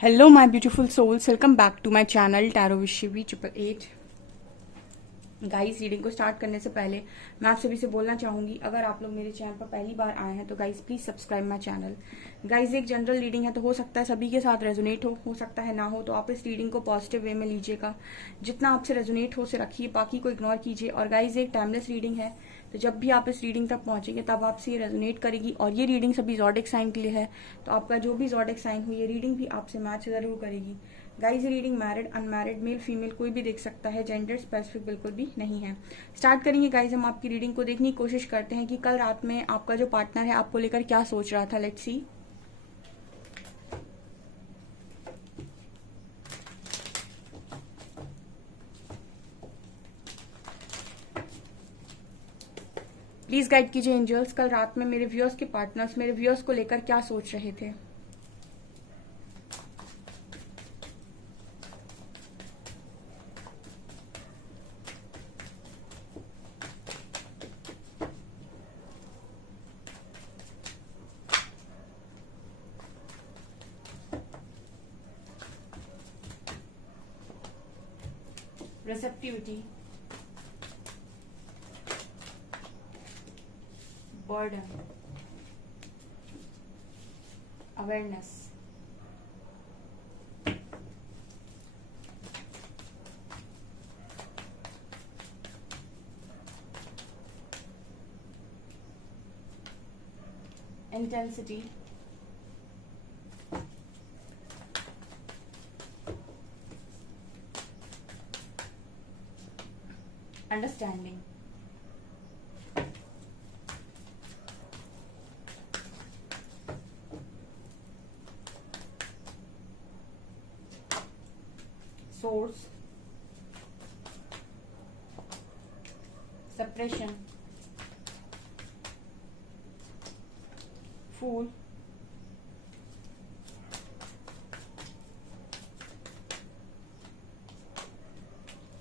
Hello, my beautiful souls. Welcome back to my channel Tarot with Shivi 888। Guys, reading को start करने से पहले मैं आप सभी से बोलना चाहूंगी, अगर आप लोग मेरे चैनल पर पहली बार आए हैं तो guys please subscribe my channel. Guys, एक जनरल रीडिंग है तो हो सकता है सभी के साथ रेजोनेट हो सकता है ना हो, तो आप इस रीडिंग को पॉजिटिव वे में लीजिएगा। जितना आपसे रेजोनेट हो उसे रखिए, बाकी को इग्नोर कीजिए। और गाइस, एक टाइमलेस रीडिंग है, तो जब भी आप इस रीडिंग तक पहुंचेंगे तब आपसे ये रेजोनेट करेगी। और ये रीडिंग सभी ज़ोडिक साइन के लिए है, तो आपका जो भी ज़ोडिक साइन हो ये रीडिंग भी आपसे मैच जरूर करेगी। Guys, reading married unmarried male female कोई भी देख सकता है, जेंडर स्पेसिफिक बिल्कुल भी नहीं है। स्टार्ट करेंगे गाइस, हम आपकी रीडिंग को देखने की कोशिश करते हैं कि कल रात में आपका जो पार्टनर है आपको लेकर क्या सोच रहा था। Let's see. प्लीज गाइड कीजिए एंजल्स, कल रात में मेरे व्यूअर्स के पार्टनर्स मेरे व्यूअर्स को लेकर क्या सोच रहे थे। Receptivity, burden, awareness, intensity, understanding, source, suppression, fool,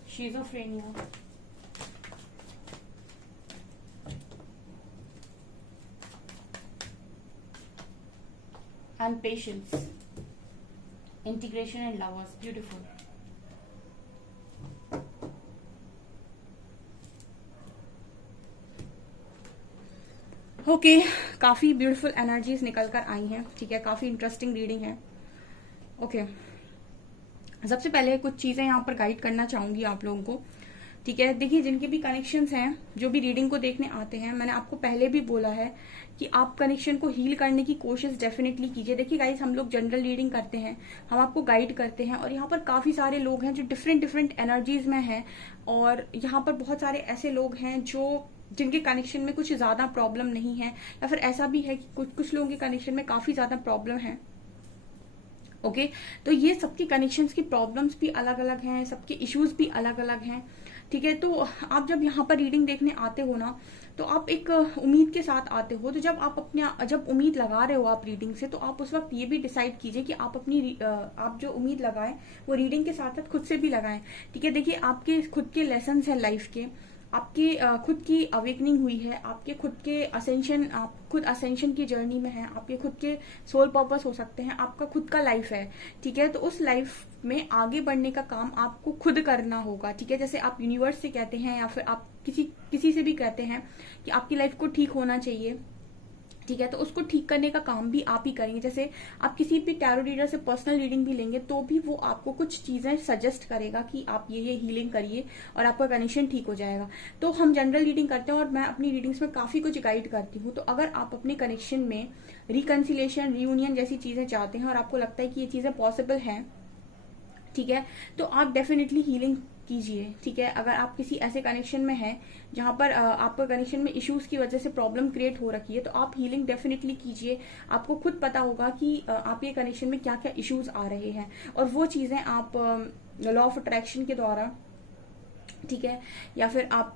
schizophrenia, and patience, integration and lovers. Beautiful. Okay, काफी ब्यूटीफुल एनर्जीज निकल कर आई हैं। ठीक है, काफी इंटरेस्टिंग रीडिंग है। ओके, सबसे पहले कुछ चीजें यहाँ पर गाइड करना चाहूंगी आप लोगों को। ठीक है, देखिए, जिनके भी कनेक्शंस हैं, जो भी रीडिंग को देखने आते हैं, मैंने आपको पहले भी बोला है कि आप कनेक्शन को हील करने की कोशिश डेफिनेटली कीजिए। देखिए गाइस, हम लोग जनरल रीडिंग करते हैं, हम आपको गाइड करते हैं, और यहाँ पर काफी सारे लोग हैं जो डिफरेंट डिफरेंट एनर्जीज में हैं, और यहाँ पर बहुत सारे ऐसे लोग हैं जो जिनके कनेक्शन में कुछ ज्यादा प्रॉब्लम नहीं है, या फिर ऐसा भी है कि कुछ लोगों के कनेक्शन में काफी ज्यादा प्रॉब्लम है। ओके, तो ये सबकी कनेक्शंस की प्रॉब्लम्स भी अलग अलग हैं, सबके इश्यूज भी अलग अलग हैं। ठीक है, तो आप जब यहाँ पर रीडिंग देखने आते हो ना, तो आप एक उम्मीद के साथ आते हो। तो जब उम्मीद लगा रहे हो आप रीडिंग से, तो आप उस वक्त ये भी डिसाइड कीजिए कि आप आप जो उम्मीद लगाएं वो रीडिंग के साथ साथ खुद से भी लगाएं। ठीक है, देखिए, आपके खुद के लेसन है लाइफ के, आपकी खुद की अवेकनिंग हुई है, आपके खुद के असेंशन, आप खुद असेंशन की जर्नी में हैं, आपके खुद के सोल पर्पस हो सकते हैं, आपका खुद का लाइफ है। ठीक है, तो उस लाइफ में आगे बढ़ने का काम आपको खुद करना होगा। ठीक है, जैसे आप यूनिवर्स से कहते हैं या फिर आप किसी से भी कहते हैं कि आपकी लाइफ को ठीक होना चाहिए। ठीक है, तो उसको ठीक करने का काम भी आप ही करेंगे। जैसे आप किसी भी टैरो रीडर से पर्सनल रीडिंग भी लेंगे तो भी वो आपको कुछ चीजें सजेस्ट करेगा कि आप ये हीलिंग करिए और आपका कनेक्शन ठीक हो जाएगा। तो हम जनरल रीडिंग करते हैं और मैं अपनी रीडिंग्स में काफी कुछ गाइड करती हूँ। तो अगर आप अपने कनेक्शन में रिकन्सिलेशन, रियूनियन जैसी चीजें चाहते हैं और आपको लगता है कि ये चीजें पॉसिबल हैं, ठीक है, तो आप डेफिनेटली हीलिंग कीजिए। ठीक है, अगर आप किसी ऐसे कनेक्शन में हैं जहां पर आपका कनेक्शन में इश्यूज की वजह से प्रॉब्लम क्रिएट हो रखी है, तो आप हीलिंग डेफिनेटली कीजिए। आपको खुद पता होगा कि आपके कनेक्शन में क्या क्या इश्यूज आ रहे हैं, और वो चीजें आप लॉ ऑफ अट्रैक्शन के द्वारा, ठीक है, या फिर आप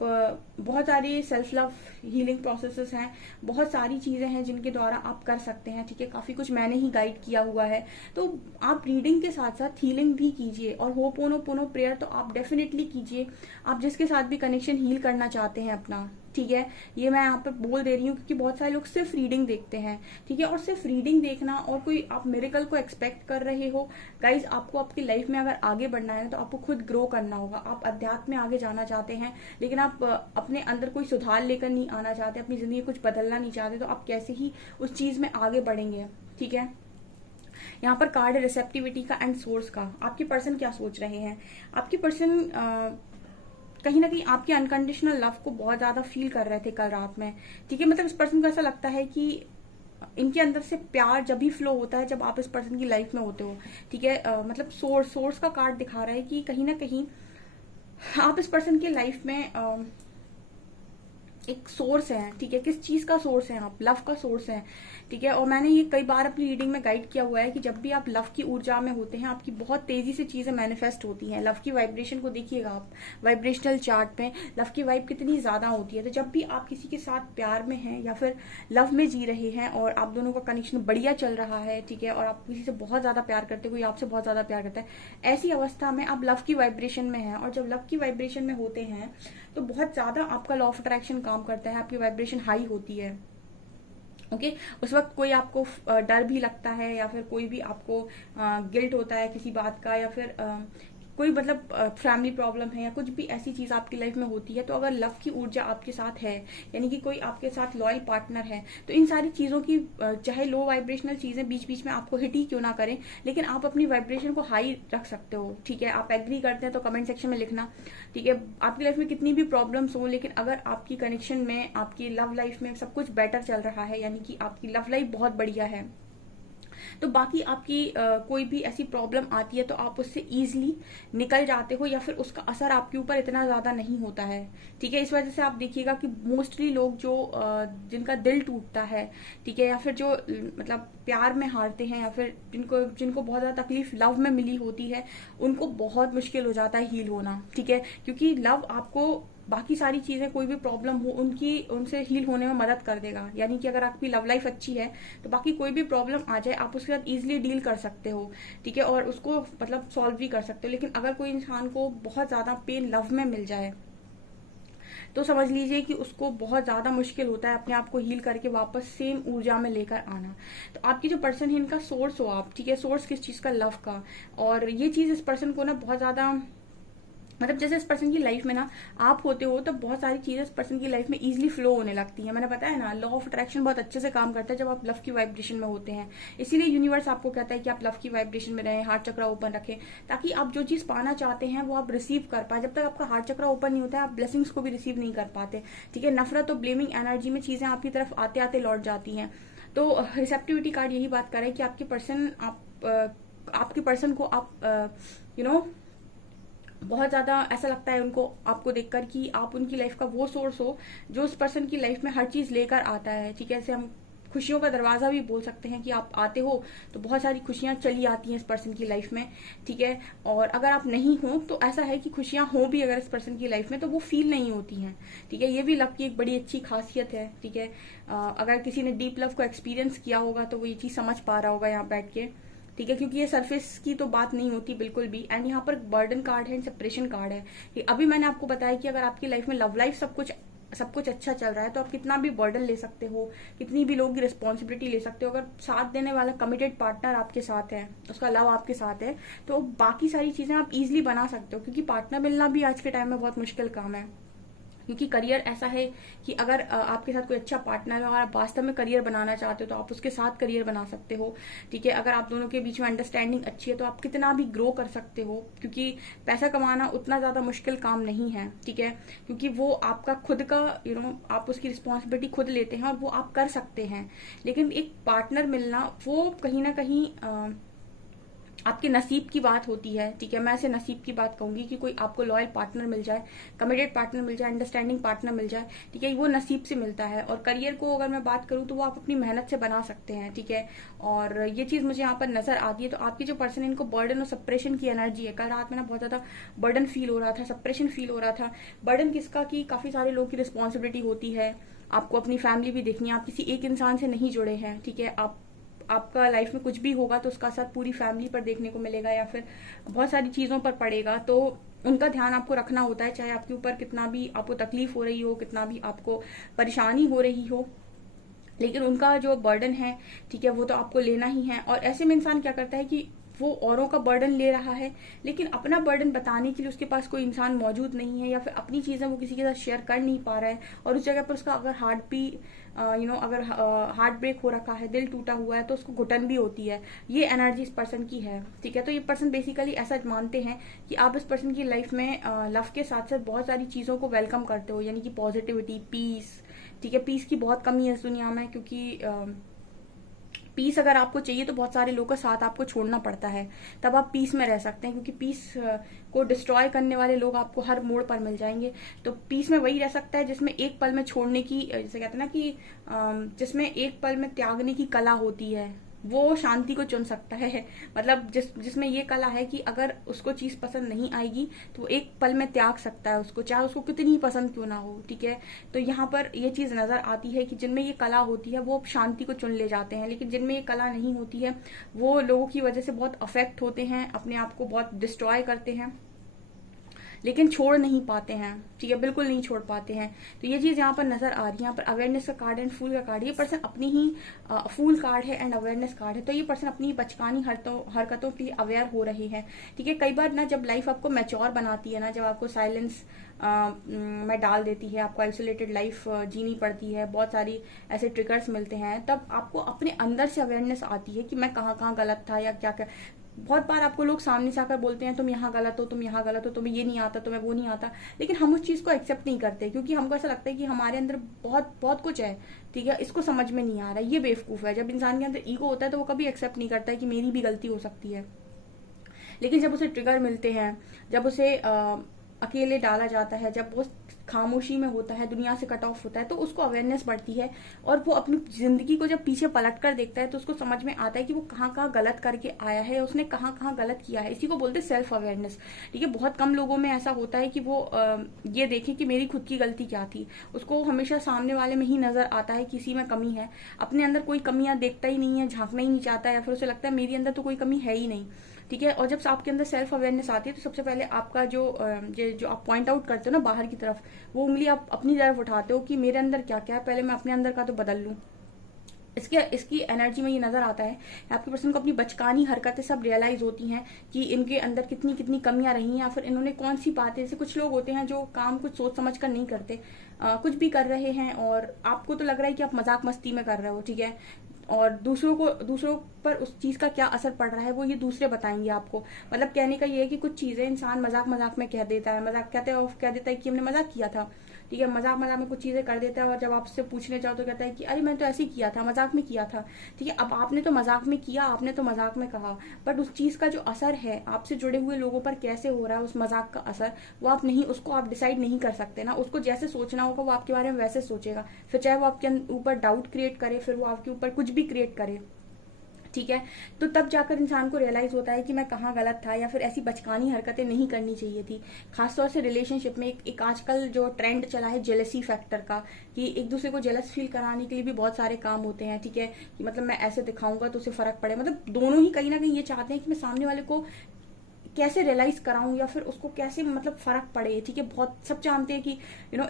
बहुत सारी सेल्फ लव हीलिंग प्रोसेसेस हैं, बहुत सारी चीजें हैं जिनके द्वारा आप कर सकते हैं। ठीक है, काफी कुछ मैंने ही गाइड किया हुआ है। तो आप रीडिंग के साथ साथ हीलिंग भी कीजिए, और होपोनोपोनो प्रेयर तो आप डेफिनेटली कीजिए। आप जिसके साथ भी कनेक्शन हील करना चाहते हैं अपना, ठीक है, ये मैं यहाँ पर बोल दे रही हूँ क्योंकि बहुत सारे लोग सिर्फ रीडिंग देखते हैं, ठीक है। और सिर्फ रीडिंग देखना और कोई आप मिरेकल को एक्सपेक्ट कर रहे हो, गाइज आपको आपकी लाइफ में अगर आगे बढ़ना है तो आपको खुद ग्रो करना होगा। आप अध्यात्म में आगे जाना चाहते हैं लेकिन आप अपने अंदर कोई सुधार लेकर नहीं आना चाहते, अपनी जिंदगी कुछ बदलना नहीं चाहते, तो आप कैसे ही उस चीज में आगे बढ़ेंगे, ठीक है। यहाँ पर कार्ड है रिसेप्टिविटी का एंड सोर्स का। आपके पर्सन क्या सोच रहे हैं? आपके पर्सन कहीं ना कहीं आपके अनकंडीशनल लव को बहुत ज्यादा फील कर रहे थे कल रात में, ठीक है। मतलब इस पर्सन को ऐसा लगता है कि इनके अंदर से प्यार जब भी फ्लो होता है जब आप इस पर्सन की लाइफ में होते हो, ठीक है। मतलब सोर्स का कार्ड दिखा रहा है कि कहीं ना कहीं आप इस पर्सन की लाइफ में एक सोर्स है, ठीक है। किस चीज का सोर्स है? आप लव का सोर्स है, ठीक है। और मैंने ये कई बार अपनी रीडिंग में गाइड किया हुआ है कि जब भी आप लव की ऊर्जा में होते हैं आपकी बहुत तेजी से चीजें मैनिफेस्ट होती हैं। लव की वाइब्रेशन को देखिएगा आप वाइब्रेशनल चार्ट में, लव की वाइब कितनी ज्यादा होती है। तो जब भी आप किसी के साथ प्यार में हैं या फिर लव में जी रहे हैं और आप दोनों का कनेक्शन बढ़िया चल रहा है, ठीक है, और आप किसी से बहुत ज्यादा प्यार करते हो, कोई आपसे बहुत ज्यादा प्यार करता है, ऐसी अवस्था में आप लव की वाइब्रेशन में हैं। और जब लव की वाइब्रेशन में होते हैं तो बहुत ज्यादा आपका लॉ ऑफ अट्रैक्शन काम करता है, आपकी वाइब्रेशन हाई होती है, ओके। उस वक्त कोई आपको डर भी लगता है या फिर कोई भी आपको गिल्ट होता है किसी बात का, या फिर कोई मतलब फैमिली प्रॉब्लम है या कुछ भी ऐसी चीज आपकी लाइफ में होती है, तो अगर लव की ऊर्जा आपके साथ है, यानी कि कोई आपके साथ लॉयल पार्टनर है, तो इन सारी चीजों की चाहे लो वाइब्रेशनल चीजें बीच बीच में आपको हिट ही क्यों ना करें, लेकिन आप अपनी वाइब्रेशन को हाई रख सकते हो, ठीक है। आप एग्री करते हैं तो कमेंट सेक्शन में लिखना, ठीक है। आपकी लाइफ में कितनी भी प्रॉब्लम्स हो, लेकिन अगर आपकी कनेक्शन में, आपकी लव लाइफ में सब कुछ बेटर चल रहा है, यानी कि आपकी लव लाइफ बहुत बढ़िया है, तो बाकी आपकी कोई भी ऐसी प्रॉब्लम आती है तो आप उससे इजीली निकल जाते हो या फिर उसका असर आपके ऊपर इतना ज्यादा नहीं होता है, ठीक है। इस वजह से आप देखिएगा कि मोस्टली लोग जो जिनका दिल टूटता है, ठीक है, या फिर जो मतलब प्यार में हारते हैं या फिर जिनको बहुत ज्यादा तकलीफ लव में मिली होती है, उनको बहुत मुश्किल हो जाता है हील होना, ठीक है। क्योंकि लव आपको बाकी सारी चीजें, कोई भी प्रॉब्लम हो उनसे हील होने में मदद कर देगा। यानी कि अगर आपकी लव लाइफ अच्छी है तो बाकी कोई भी प्रॉब्लम आ जाए आप उसके साथ इजीली डील कर सकते हो, ठीक है, और उसको मतलब सॉल्व भी कर सकते हो। लेकिन अगर कोई इंसान को बहुत ज्यादा पेन लव में मिल जाए तो समझ लीजिए कि उसको बहुत ज्यादा मुश्किल होता है अपने आप को हील करके वापस सेम ऊर्जा में लेकर आना। तो आपकी जो पर्सन है, इनका सोर्स हो आप, ठीक है, सोर्स किस चीज का? लव का। और ये चीज इस पर्सन को ना बहुत ज्यादा, मतलब जैसे इस पर्सन की लाइफ में ना आप होते हो तो बहुत सारी चीजें इस पर्सन की लाइफ में इजीली फ्लो होने लगती हैं। मैंने बताया ना, लॉ ऑफ अट्रैक्शन बहुत अच्छे से काम करता है जब आप लव की वाइब्रेशन में होते हैं। इसीलिए यूनिवर्स आपको कहता है कि आप लव की वाइब्रेशन में रहें, हार्ट चक्र ओपन रखें, ताकि आप जो चीज पाना चाहते हैं वो आप रिसीव कर पाए। जब तक आपका हार्ट चक्र ओपन नहीं होता है आप ब्लेसिंग्स को भी रिसीव नहीं कर पाते, ठीक है। नफरत और ब्लेमिंग एनर्जी में चीजें आपकी तरफ आते आते लौट जाती हैं। तो रिसेप्टिविटी कार्ड यही बात कर रहा है कि आपके पर्सन आपके पर्सन को आप बहुत ज्यादा ऐसा लगता है उनको आपको देखकर कि आप उनकी लाइफ का वो सोर्स हो जो उस पर्सन की लाइफ में हर चीज लेकर आता है, ठीक है। जैसे हम खुशियों का दरवाजा भी बोल सकते हैं कि आप आते हो तो बहुत सारी खुशियां चली आती हैं इस पर्सन की लाइफ में, ठीक है। और अगर आप नहीं हो तो ऐसा है कि खुशियां हो भी अगर इस पर्सन की लाइफ में तो वो फील नहीं होती हैं, ठीक है। ये भी लव की एक बड़ी अच्छी खासियत है, ठीक है। अगर किसी ने डीप लव को एक्सपीरियंस किया होगा तो वो ये चीज समझ पा रहा होगा यहाँ बैठ के, ठीक है, क्योंकि ये सरफेस की तो बात नहीं होती बिल्कुल भी। एंड यहाँ पर बर्डन कार्ड है एंड सेपरेशन कार्ड है कि अभी मैंने आपको बताया कि अगर आपकी लाइफ में लव लाइफ सब कुछ अच्छा चल रहा है तो आप कितना भी बर्डन ले सकते हो, कितनी भी लोगों की रिस्पॉन्सिबिलिटी ले सकते हो। अगर साथ देने वाला कमिटेड पार्टनर आपके साथ है, उसका लव आपके साथ है, तो बाकी सारी चीजें आप इजिली बना सकते हो। क्योंकि पार्टनर मिलना भी आज के टाइम में बहुत मुश्किल काम है, क्योंकि करियर ऐसा है कि अगर आपके साथ कोई अच्छा पार्टनर है और आप वास्तव में करियर बनाना चाहते हो तो आप उसके साथ करियर बना सकते हो, ठीक है। अगर आप दोनों के बीच में अंडरस्टैंडिंग अच्छी है तो आप कितना भी ग्रो कर सकते हो, क्योंकि पैसा कमाना उतना ज्यादा मुश्किल काम नहीं है, ठीक है। क्योंकि वो आपका खुद का आप उसकी रिस्पॉन्सिबिलिटी खुद लेते हैं और वो आप कर सकते हैं। लेकिन एक पार्टनर मिलना वो कहीं ना कहीं आपके नसीब की बात होती है, ठीक है। मैं ऐसे नसीब की बात कहूंगी कि कोई आपको लॉयल पार्टनर मिल जाए, कमिटेड पार्टनर मिल जाए, अंडरस्टैंडिंग पार्टनर मिल जाए, ठीक है, वो नसीब से मिलता है। और करियर को अगर मैं बात करूं तो वो आप अपनी मेहनत से बना सकते हैं, ठीक है। और ये चीज मुझे यहाँ पर नजर आती है। तो आपकी जो पर्सन है इनको बर्डन और सप्रेशन की एनर्जी है। कल रात में ना बहुत ज्यादा बर्डन फील हो रहा था, सप्रेशन फील हो रहा था। बर्डन किसका? कि काफी सारे लोगों की रिस्पॉन्सिबिलिटी होती है, आपको अपनी फैमिली भी देखनी है, आप किसी एक इंसान से नहीं जुड़े हैं, ठीक है। आप आपका लाइफ में कुछ भी होगा तो उसका असर पूरी फैमिली पर देखने को मिलेगा या फिर बहुत सारी चीजों पर पड़ेगा, तो उनका ध्यान आपको रखना होता है, चाहे आपके ऊपर कितना भी आपको तकलीफ हो रही हो, कितना भी आपको परेशानी हो रही हो, लेकिन उनका जो बर्डन है, ठीक है, वो तो आपको लेना ही है। और ऐसे में इंसान क्या करता है कि वो औरों का बर्डन ले रहा है, लेकिन अपना बर्डन बताने के लिए उसके पास कोई इंसान मौजूद नहीं है, या फिर अपनी चीजें वो किसी के साथ शेयर कर नहीं पा रहा है, और उस जगह पर उसका अगर हार्ट भी अगर हार्ट ब्रेक हो रखा है, दिल टूटा हुआ है, तो उसको घुटन भी होती है। ये एनर्जी इस पर्सन की है, ठीक है। तो ये पर्सन बेसिकली ऐसा मानते हैं कि आप इस पर्सन की लाइफ में लव के साथ साथ बहुत सारी चीजों को वेलकम करते हो, यानी कि पॉजिटिविटी, पीस, ठीक है। पीस की बहुत कमी है इस दुनिया में, क्योंकि पीस अगर आपको चाहिए तो बहुत सारे लोगों का साथ आपको छोड़ना पड़ता है, तब आप पीस में रह सकते हैं, क्योंकि पीस को डिस्ट्रॉय करने वाले लोग आपको हर मोड़ पर मिल जाएंगे। तो पीस में वही रह सकता है जिसमें एक पल में छोड़ने की, जैसे कहते हैं ना कि जिसमें एक पल में त्यागने की कला होती है, वो शांति को चुन सकता है। मतलब जिसमें ये कला है कि अगर उसको चीज पसंद नहीं आएगी तो वो एक पल में त्याग सकता है उसको, चाहे उसको कितनी ही पसंद क्यों ना हो, ठीक है। तो यहाँ पर ये चीज नजर आती है कि जिनमें ये कला होती है वो शांति को चुन ले जाते हैं, लेकिन जिनमें ये कला नहीं होती है वो लोगों की वजह से बहुत अफेक्ट होते हैं, अपने आप को बहुत डिस्ट्रॉय करते हैं, लेकिन छोड़ नहीं पाते हैं, ठीक है, बिल्कुल नहीं छोड़ पाते हैं। तो ये चीज यहाँ पर नजर आ रही है। यहाँ पर अवेयरनेस का कार्ड एंड फूल का कार्ड, ये पर्सन अपनी ही फूल कार्ड है एंड अवेयरनेस कार्ड है, तो ये पर्सन अपनी बचकानी हरकतों के लिए अवेयर हो रहे हैं, ठीक है। कई बार ना जब लाइफ आपको मैच्योर बनाती है ना, जब आपको साइलेंस में डाल देती है, आपको आइसोलेटेड लाइफ जीनी पड़ती है, बहुत सारी ऐसे ट्रिगर्स मिलते हैं, तब आपको अपने अंदर से अवेयरनेस आती है कि मैं कहाँ कहाँ गलत था या क्या क्या। बहुत बार आपको लोग सामने से आकर बोलते हैं तुम यहाँ गलत हो, तुम यहाँ गलत हो, तुम्हें ये नहीं आता, तुम्हें वो नहीं आता, लेकिन हम उस चीज को एक्सेप्ट नहीं करते, क्योंकि हमको ऐसा लगता है कि हमारे अंदर बहुत बहुत कुछ है, ठीक है, इसको समझ में नहीं आ रहा है, ये बेवकूफ है। जब इंसान के अंदर ईगो होता है तो वो कभी एक्सेप्ट नहीं करता है कि मेरी भी गलती हो सकती है, लेकिन जब उसे ट्रिगर मिलते हैं, जब उसे अकेले डाला जाता है, जब वो खामोशी में होता है, दुनिया से कट ऑफ होता है, तो उसको अवेयरनेस बढ़ती है, और वो अपनी जिंदगी को जब पीछे पलट कर देखता है तो उसको समझ में आता है कि वो कहाँ कहाँ गलत करके आया है, उसने कहाँ कहाँ गलत किया है। इसी को बोलते हैं सेल्फ अवेयरनेस, ठीक है। बहुत कम लोगों में ऐसा होता है कि वो ये देखे कि मेरी खुद की गलती क्या थी। उसको हमेशा सामने वाले में ही नजर आता है किसी में कमी है, अपने अंदर कोई कमियां देखता ही नहीं है, झांकना ही नहीं चाहता, या फिर उसे लगता है मेरी अंदर तो कोई कमी है ही नहीं, ठीक है। और जब आपके अंदर सेल्फ अवेयरनेस आती है तो सबसे पहले आपका जो आप पॉइंट आउट करते हो ना बाहर की तरफ, वो उंगली आप अपनी तरफ उठाते हो कि मेरे अंदर क्या क्या है, पहले मैं अपने अंदर का तो बदल लूं। इसकी एनर्जी में ये नजर आता है, आपके पर्सन को अपनी बचकानी हरकतें सब रियलाइज होती हैं कि इनके अंदर कितनी कितनी कमियां रही हैं, या फिर इन्होंने कौन सी बातें, जैसे कुछ लोग होते हैं जो काम कुछ सोच समझ कर नहीं करते, कुछ भी कर रहे हैं और आपको तो लग रहा है कि आप मजाक मस्ती में कर रहे हो, ठीक है, और दूसरों पर उस चीज का क्या असर पड़ रहा है वो ये दूसरे बताएंगे आपको। मतलब कहने का ये है कि कुछ चीजें इंसान मजाक मजाक में कह देता है, मजाक कह देता है कि हमने मजाक किया था, ठीक है, मजाक मजाक में कुछ चीजें कर देता है, और जब आप उससे पूछने जाओ तो कहता है कि अरे मैंने तो ऐसे ही किया था, मजाक में किया था, ठीक है। अब आपने तो मजाक में किया, आपने तो मजाक में कहा, बट उस चीज का जो असर है आपसे जुड़े हुए लोगों पर कैसे हो रहा है, उस मजाक का असर, वो आप नहीं, उसको आप डिसाइड नहीं कर सकते ना। उसको जैसे सोचना होगा वो आपके बारे में वैसे सोचेगा, फिर चाहे वो आपके ऊपर डाउट क्रिएट करे, फिर वो आपके ऊपर कुछ भी क्रिएट करे, ठीक है। तो तब जाकर इंसान को रियलाइज होता है कि मैं कहाँ गलत था, या फिर ऐसी बचकानी हरकतें नहीं करनी चाहिए थी। खासतौर से रिलेशनशिप में एक आजकल जो ट्रेंड चला है जेलसी फैक्टर का, कि एक दूसरे को जेलस फील कराने के लिए भी बहुत सारे काम होते हैं, ठीक है, कि मतलब मैं ऐसे दिखाऊंगा तो उसे फर्क पड़े। मतलब दोनों ही कहीं ना कहीं ये चाहते हैं कि मैं सामने वाले को कैसे रियलाइज कराऊं, या फिर उसको कैसे मतलब फर्क पड़े, ठीक है। बहुत सब जानते हैं कि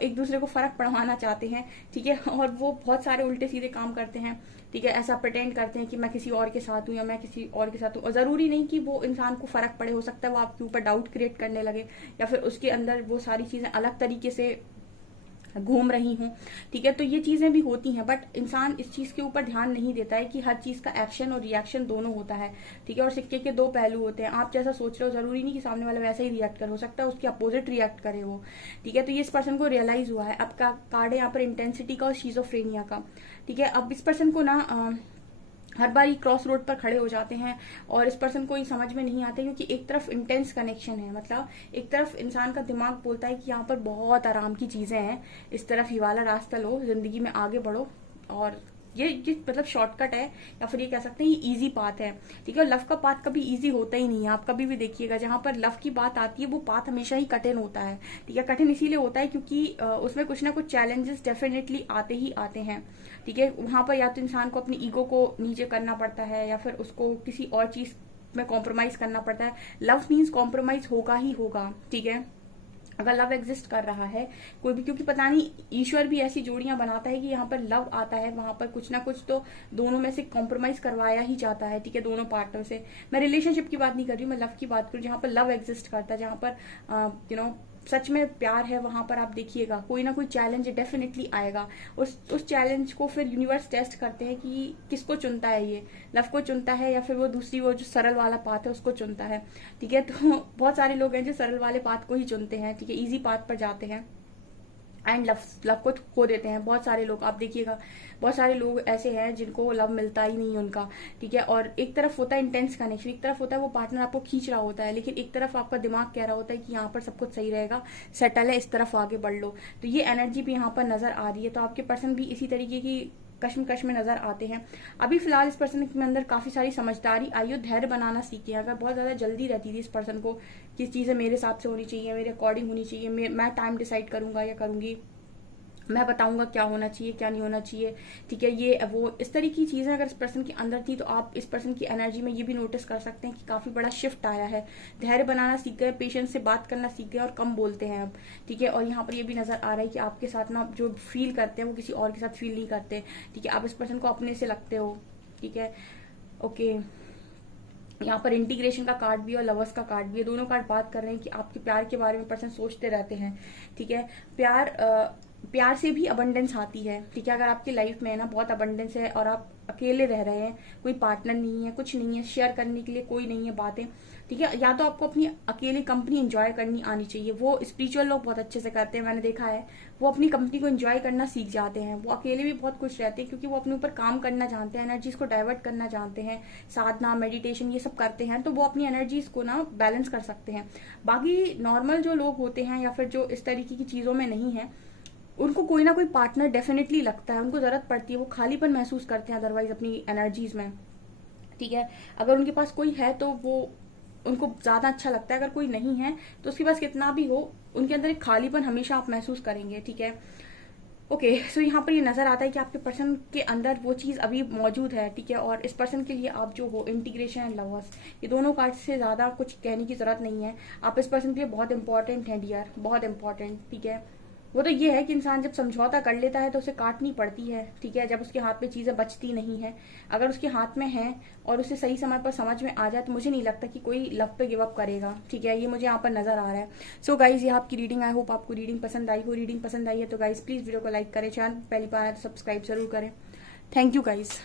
एक दूसरे को फर्क पड़वाना चाहते हैं, ठीक है, और वो बहुत सारे उल्टे सीधे काम करते हैं, ठीक है। ऐसा प्रिटेंड करते हैं कि मैं किसी और के साथ हूँ या मैं किसी और के साथ हूँ, और जरूरी नहीं कि वो इंसान को फर्क पड़े, हो सकता है वो आपके ऊपर डाउट क्रिएट करने लगे, या फिर उसके अंदर वो सारी चीजें अलग तरीके से घूम रही हूँ, ठीक है। तो ये चीजें भी होती हैं, बट इंसान इस चीज के ऊपर ध्यान नहीं देता है कि हर चीज का एक्शन और रिएक्शन दोनों होता है, ठीक है, और सिक्के के दो पहलू होते हैं। आप जैसा सोच रहे हो जरूरी नहीं कि सामने वाला वैसा ही रिएक्ट करे, हो सकता है उसके अपोजिट रिएक्ट करे वो, ठीक है। तो ये इस पर्सन को रियलाइज हुआ है। आपका कार्ड है यहाँ पर इंटेंसिटी का और शिज़ोफ्रेनिया का, ठीक है। अब इस पर्सन को ना हर बार क्रॉस रोड पर खड़े हो जाते हैं, और इस पर्सन को ये समझ में नहीं आता, क्योंकि एक तरफ इंटेंस कनेक्शन है, मतलब एक तरफ इंसान का दिमाग बोलता है कि यहाँ पर बहुत आराम की चीजें हैं, इस तरफ ही वाला रास्ता लो, जिंदगी में आगे बढ़ो, और ये मतलब शॉर्टकट है, या फिर ये कह सकते हैं ये इजी पाथ है, ठीक है। लव का पाथ कभी इजी होता ही नहीं है, आप कभी भी देखिएगा जहां पर लव की बात आती है वो पाथ हमेशा ही कठिन होता है, ठीक है। कठिन इसीलिए होता है क्योंकि उसमें कुछ ना कुछ चैलेंजेस डेफिनेटली आते ही आते हैं, ठीक है। वहां पर या तो इंसान को अपनी ईगो को नीचे करना पड़ता है, या फिर उसको किसी और चीज में कॉम्प्रोमाइज करना पड़ता है। लव मीन्स कॉम्प्रोमाइज होगा ही होगा, ठीक है, अगर लव एग्जिस्ट कर रहा है कोई भी, क्योंकि पता नहीं ईश्वर भी ऐसी जोड़ियां बनाता है कि यहाँ पर लव आता है वहां पर कुछ ना कुछ तो दोनों में से कॉम्प्रोमाइज करवाया ही जाता है, ठीक है, दोनों पार्टनर से। मैं रिलेशनशिप की बात नहीं कर रही हूँ, मैं लव की बात करूँ, जहां पर लव एग्जिस्ट करता है, जहां पर सच में प्यार है, वहां पर आप देखिएगा कोई ना कोई चैलेंज डेफिनेटली आएगा। उस चैलेंज को फिर यूनिवर्स टेस्ट करते हैं कि किसको चुनता है, ये लव को चुनता है या फिर वो दूसरी वो जो सरल वाला पाथ है उसको चुनता है, ठीक है। तो बहुत सारे लोग हैं जो सरल वाले पाथ को ही चुनते हैं, ठीक है, इजी पाथ पर जाते हैं एंड लव को खो देते हैं। बहुत सारे लोग आप देखिएगा, बहुत सारे लोग ऐसे हैं जिनको लव मिलता ही नहीं है उनका, ठीक है। और एक तरफ होता है इंटेंस कनेक्शन, एक तरफ होता है वो पार्टनर आपको खींच रहा होता है, लेकिन एक तरफ आपका दिमाग कह रहा होता है कि यहाँ पर सब कुछ सही रहेगा, सेटल है, इस तरफ आगे बढ़ लो। तो ये एनर्जी भी यहाँ पर नजर आ रही है। तो आपके पर्सन भी इसी तरीके की कश्मकश में नजर आते हैं। अभी फिलहाल इस पर्सन के अंदर काफी सारी समझदारी आई और धैर्य बनाना सीखे। अगर बहुत ज्यादा जल्दी रहती थी इस पर्सन को, किस चीजें मेरे हिसाब से होनी चाहिए, मेरे अकॉर्डिंग होनी चाहिए, मैं टाइम डिसाइड करूंगा या करूंगी, मैं बताऊंगा क्या होना चाहिए क्या नहीं होना चाहिए, ठीक है, ये वो इस तरह की चीजें अगर इस पर्सन के अंदर थी, तो आप इस पर्सन की एनर्जी में ये भी नोटिस कर सकते हैं कि काफी बड़ा शिफ्ट आया है। धैर्य बनाना सीख गए, पेशेंस से बात करना सीख गए और कम बोलते हैं अब, ठीक है। और यहाँ पर ये भी नजर आ रहा है कि आपके साथ ना जो फील करते हैं वो किसी और के साथ फील नहीं करते, ठीक है। आप इस पर्सन को अपने से लगते हो, ठीक है, ओके। यहाँ पर इंटीग्रेशन का कार्ड भी और लवर्स का कार्ड भी है। दोनों कार्ड बात कर रहे हैं कि आपके प्यार के बारे में पर्सन सोचते रहते हैं, ठीक है। प्यार से भी अबंडेंस आती है, ठीक है। अगर आपकी लाइफ में है ना बहुत अबंडेंस है और आप अकेले रह रहे हैं, कोई पार्टनर नहीं है, कुछ नहीं है, शेयर करने के लिए कोई नहीं है बातें, ठीक है, या तो आपको अपनी अकेली कंपनी एंजॉय करनी आनी चाहिए। वो स्पिरिचुअल लोग बहुत अच्छे से करते हैं, मैंने देखा है, वो अपनी कंपनी को एंजॉय करना सीख जाते हैं। वो अकेले भी बहुत खुश रहते हैं क्योंकि वो अपने ऊपर काम करना जानते हैं, एनर्जीज को डाइवर्ट करना जानते हैं, साधना मेडिटेशन ये सब करते हैं, तो वो अपनी एनर्जीज को ना बैलेंस कर सकते हैं। बाकी नॉर्मल जो लोग होते हैं या फिर जो इस तरीके की चीजों में नहीं है, उनको कोई ना कोई पार्टनर डेफिनेटली लगता है, उनको जरूरत पड़ती है, वो खालीपन महसूस करते हैं अदरवाइज अपनी एनर्जीज में, ठीक है। अगर उनके पास कोई है तो वो उनको ज्यादा अच्छा लगता है, अगर कोई नहीं है तो उसके पास कितना भी हो, उनके अंदर एक खालीपन हमेशा आप महसूस करेंगे, ठीक है, ओके। सो यहाँ पर ये नजर आता है कि आपके पर्सन के अंदर वो चीज अभी मौजूद है, ठीक है। और इस पर्सन के लिए आप जो हो इंटीग्रेशन एंड लवर्स, ये दोनों कार्ड से ज्यादा कुछ कहने की जरूरत नहीं है। आप इस पर्सन के लिए बहुत इंपॉर्टेंट है डियर, बहुत इंपॉर्टेंट, ठीक है। वो तो ये है कि इंसान जब समझौता कर लेता है तो उसे काटनी पड़ती है, ठीक है, जब उसके हाथ में चीजें बचती नहीं है। अगर उसके हाथ में है और उसे सही समय पर समझ में आ जाए तो मुझे नहीं लगता कि कोई लव पे गिव अप करेगा, ठीक है, ये मुझे यहाँ पर नजर आ रहा है। सो गाइज ये आपकी रीडिंग, आई होप आपको रीडिंग पसंद आई हो। रीडिंग पसंद आई है तो गाइज प्लीज वीडियो को लाइक करें, चैनल पहली बार है तो सब्सक्राइब जरूर करें। Thank you guys.